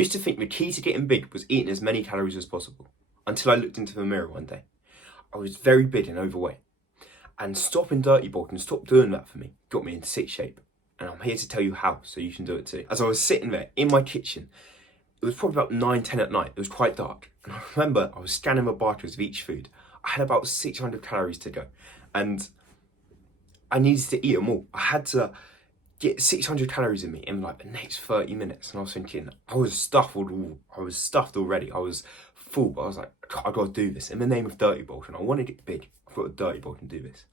used to think the key to getting big was eating as many calories as possible, until I looked into the mirror one day. I was very big and overweight, and stopping dirty bulk and stop doing that for me got me in sick shape. And I'm here to tell you how, so you can do it too. As I was sitting there in my kitchen, it was probably about 9, 10 at night. It was quite dark. And I remember I was scanning my barcodes of each food. I had about 600 calories to go. And I needed to eat them all. I had to get 600 calories in me in like the next 30 minutes. And I was thinking, I was stuffed already. I was full, but I was like, I gotta do this in the name of dirty bulk. And I want to get big. I've got to dirty bulk and do this.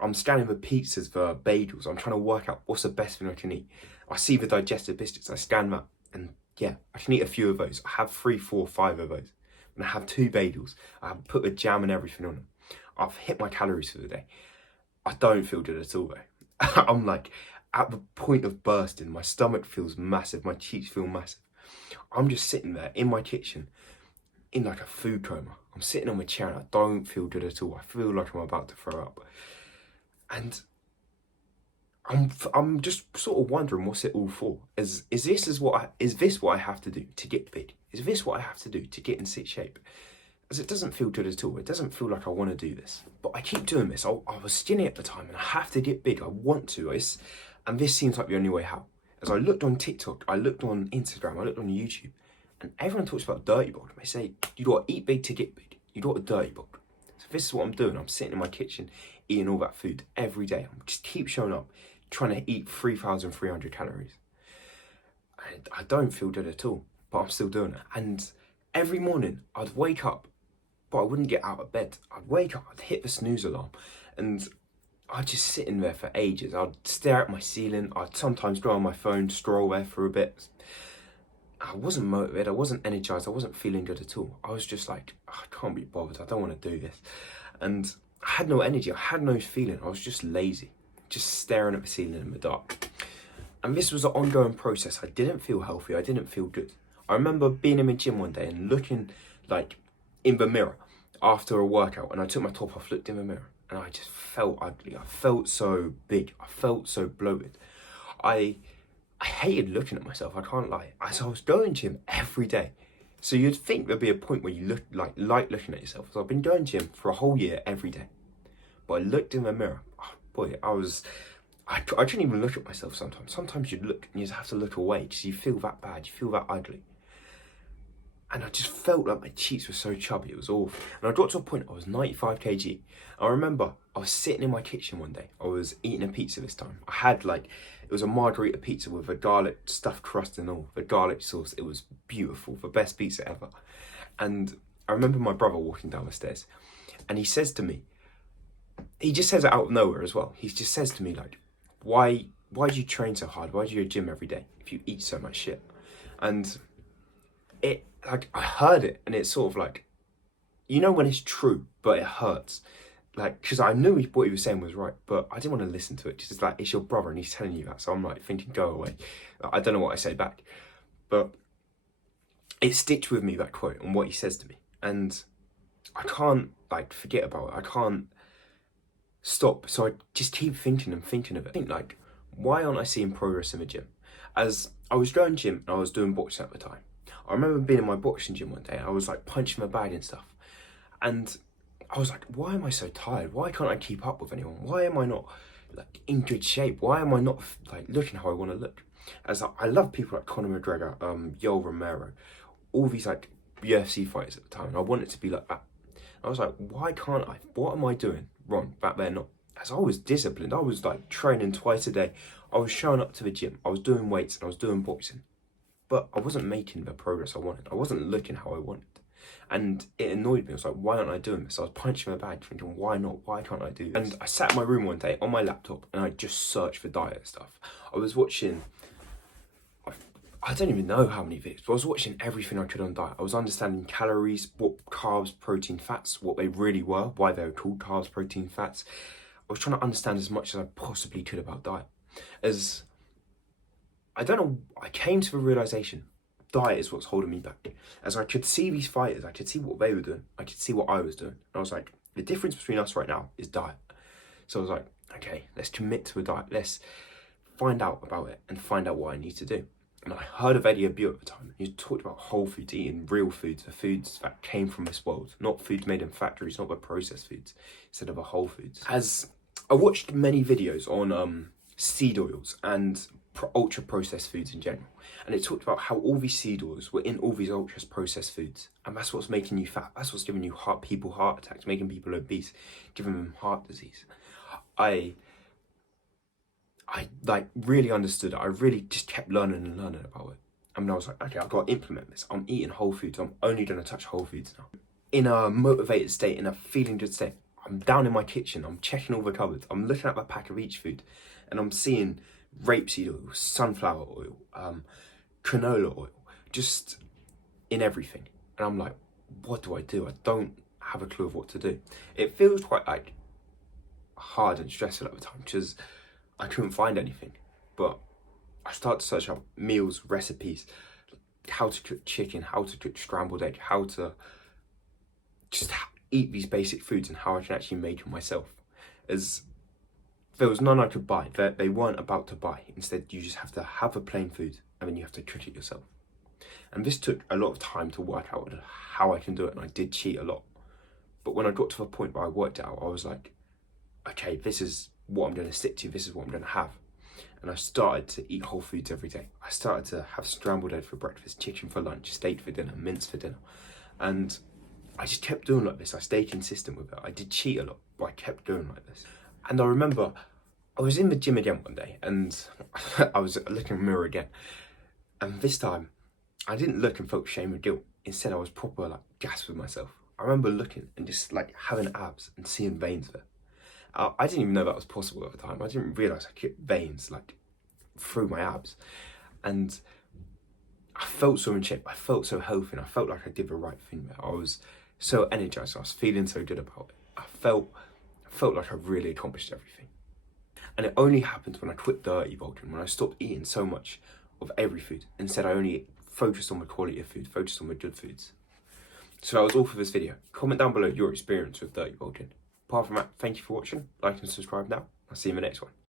I'm scanning the pizzas, the bagels. I'm trying to work out what's the best thing I can eat. I see the digestive biscuits. I scan that. And yeah, I can eat a few of those. I have 3, 4, 5 of those. And I have 2 bagels. I have put the jam and everything on them. I've hit my calories for the day. I don't feel good at all though. I'm like at the point of bursting. My stomach feels massive. My cheeks feel massive. I'm just sitting there in my kitchen in like a food coma. I'm sitting on my chair and I don't feel good at all. I feel like I'm about to throw up. And I'm just sort of wondering what's it all for? Is this what I have to do to get big? Is this what I have to do to get in sick shape? As it doesn't feel good at all. It doesn't feel like I want to do this. But I keep doing this. I was skinny at the time and I have to get big. I want to. And this seems like the only way how. As I looked on TikTok, I looked on Instagram, I looked on YouTube, and everyone talks about dirty bulk. They say, you got to eat big to get big. You got to dirty bulk. So this is what I'm doing. I'm sitting in my kitchen eating all that food every day. I just keep showing up, trying to eat 3,300 calories. And I don't feel good at all, but I'm still doing it. And every morning I'd wake up, but I wouldn't get out of bed. I'd wake up, I'd hit the snooze alarm, and I'd just sit in there for ages. I'd stare at my ceiling. I'd sometimes go on my phone, stroll there for a bit. I wasn't motivated. I wasn't energized. I wasn't feeling good at all. I was just like, I can't be bothered. I don't want to do this. And I had no energy. I had no feeling. I was just lazy, just staring at the ceiling in the dark. And this was an ongoing process. I didn't feel healthy. I didn't feel good. I remember being in the gym one day and looking like in the mirror after a workout, and I took my top off, looked in the mirror, and I just felt ugly. I felt so big. I felt so bloated. I hated looking at myself. I can't lie. So I was going to gym every day. So you'd think there'd be a point where you look like looking at yourself. So I've been going to gym for a whole year every day. But I looked in the mirror. Oh boy, I couldn't even look at myself sometimes. Sometimes you'd look and you just have to look away because you feel that bad. You feel that ugly. And I just felt like my cheeks were so chubby. It was awful. And I got to a point I was 95 kg. I remember I was sitting in my kitchen one day. I was eating a pizza this time. I had it was a margarita pizza with a garlic stuffed crust and all, the garlic sauce. It was beautiful, the best pizza ever. And I remember my brother walking down the stairs, and he says to me, he just says it out of nowhere as well. He just says to me like, why do you train so hard? Why do you go to gym every day if you eat so much shit? And it, like, I heard it, and it's sort of like, you know when it's true, but it hurts. Like, because I knew what he was saying was right, but I didn't want to listen to it. Because it's like, it's your brother and he's telling you that. So I'm like thinking, go away. I don't know what I say back. But it sticks with me, that quote, and what he says to me. And I can't, forget about it. I can't stop. So I just keep thinking and thinking of it. I think, why aren't I seeing progress in the gym? As I was going gym and I was doing boxing at the time. I remember being in my boxing gym one day. I was punching my bag and stuff. And I was like, why am I so tired? Why can't I keep up with anyone? Why am I not in good shape? Why am I not looking how I want to look? As I love people like Conor McGregor, Yoel Romero, all these UFC fighters at the time. And I wanted to be like that. I was like, why can't I? What am I doing wrong back there? Not. As I was disciplined, I was training twice a day. I was showing up to the gym. I was doing weights and I was doing boxing. But I wasn't making the progress I wanted. I wasn't looking how I wanted. And it annoyed me. I was like, why aren't I doing this? I was punching my bag thinking, why not? Why can't I do this? And I sat in my room one day on my laptop and I just searched for diet stuff. I was watching, I don't even know how many videos, but I was watching everything I could on diet. I was understanding calories, what carbs, protein, fats, what they really were, why they were called carbs, protein, fats. I was trying to understand as much as I possibly could about diet. As I don't know, I came to the realization diet is what's holding me back. As I could see these fighters, I could see what they were doing, I could see what I was doing. And I was like, the difference between us right now is diet. So I was like, okay, let's commit to a diet. Let's find out about it and find out what I need to do. And I heard of Eddie Abu at the time. He talked about whole foods, eating real foods, the foods that came from this world, not foods made in factories, not the processed foods, instead of the whole foods. As I watched many videos on seed oils and ultra processed foods in general, and it talked about how all these seed oils were in all these ultra processed foods, and that's what's making you fat. That's what's giving you heart attacks, making people obese, giving them heart disease. I like really understood it. I really just kept learning and learning about it. And I was like, okay, I've got to implement this. I'm eating whole foods. I'm only going to touch whole foods now. In a motivated state, in a feeling good state, I'm down in my kitchen. I'm checking all the cupboards. I'm looking at the pack of each food, and I'm seeing rapeseed oil, sunflower oil, canola oil, just in everything. And I'm like, what do? I don't have a clue of what to do. It feels quite like hard and stressful at the time because I couldn't find anything. But I started to search up meals, recipes, how to cook chicken, how to cook scrambled egg, how to just eat these basic foods and how I can actually make them myself. As there was none I could buy. They weren't about to buy. Instead, you just have to have a plain food and then you have to cook it yourself. And this took a lot of time to work out how I can do it, and I did cheat a lot. But when I got to the point where I worked it out, I was like, okay, this is what I'm going to stick to. This is what I'm going to have. And I started to eat whole foods every day. I started to have scrambled egg for breakfast, chicken for lunch, steak for dinner, mince for dinner. And I just kept doing like this. I stayed consistent with it. I did cheat a lot, but I kept doing like this. And I remember I was in the gym again one day, and I was looking in the mirror again. And this time, I didn't look and felt shame or guilt. Instead, I was proper like gassed with myself. I remember looking and just like having abs and seeing veins there. I didn't even know that was possible at the time. I didn't realise I could get veins like through my abs. And I felt so in shape. I felt so healthy, and I felt like I did the right thing there. I was so energized. I was feeling so good about it. I felt like I really accomplished everything. And it only happened when I quit dirty Vulcan, when I stopped eating so much of every food. Instead, I only focused on the quality of food, focused on the good foods. So that was all for this video. Comment down below your experience with dirty Vulcan. Apart from that, thank you for watching. Like and subscribe now. I'll see you in the next one.